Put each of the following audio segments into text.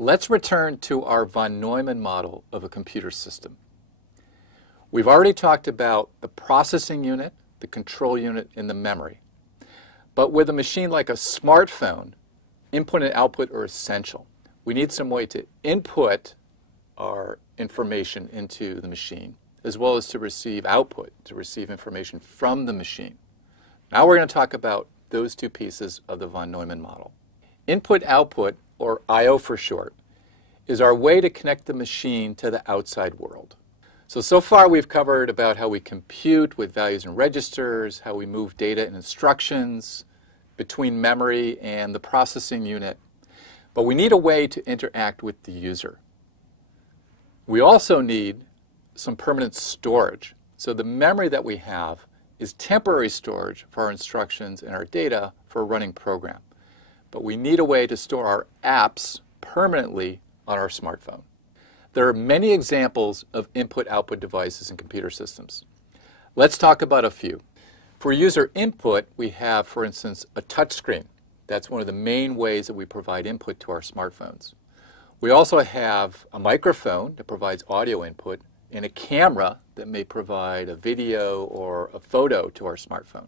Let's return to our von Neumann model of a computer system. We've already talked about the processing unit, the control unit, and the memory. But with a machine like a smartphone, input and output are essential. We need some way to input our information into the machine, as well as to receive output, to receive information from the machine. Now we're going to talk about those two pieces of the von Neumann model. Input-output, or I/O for short, is our way to connect the machine to the outside world. So far we've covered about how we compute with values and registers, how we move data and instructions between memory and the processing unit. But we need a way to interact with the user. We also need some permanent storage. So the memory that we have is temporary storage for our instructions and our data for a running program. But we need a way to store our apps permanently on our smartphone. There are many examples of input-output devices in computer systems. Let's talk about a few. For user input, we have, for instance, a touchscreen. That's one of the main ways that we provide input to our smartphones. We also have a microphone that provides audio input and a camera that may provide a video or a photo to our smartphone.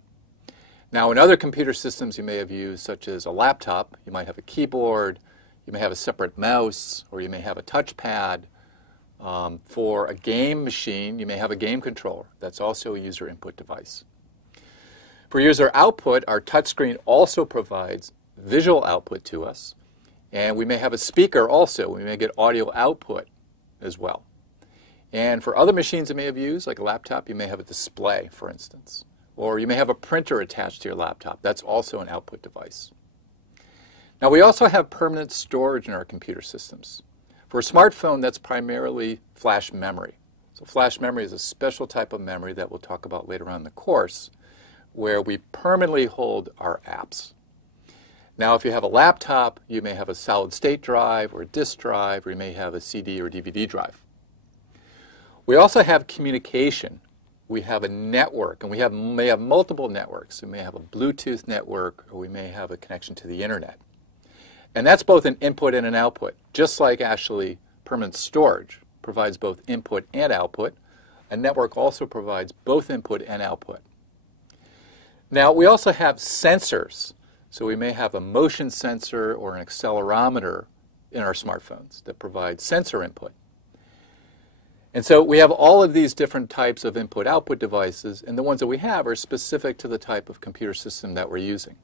Now, in other computer systems you may have used, such as a laptop, you might have a keyboard, you may have a separate mouse, or you may have a touchpad. For a game machine, you may have a game controller. That's also a user input device. For user output, our touchscreen also provides visual output to us. And we may have a speaker also. We may get audio output as well. And for other machines you may have used, like a laptop, you may have a display, for instance. Or you may have a printer attached to your laptop. That's also an output device. Now, we also have permanent storage in our computer systems. For a smartphone, that's primarily flash memory. So flash memory is a special type of memory that we'll talk about later on in the course, where we permanently hold our apps. Now, if you have a laptop, you may have a solid-state drive or a disk drive, or you may have a CD or DVD drive. We also have communication. We have a network, and we may have multiple networks. We may have a Bluetooth network, or we may have a connection to the internet. And that's both an input and an output. Just like actually permanent storage provides both input and output, a network also provides both input and output. Now, we also have sensors. So we may have a motion sensor or an accelerometer in our smartphones that provide sensor input. And so we have all of these different types of input-output devices, and the ones that we have are specific to the type of computer system that we're using.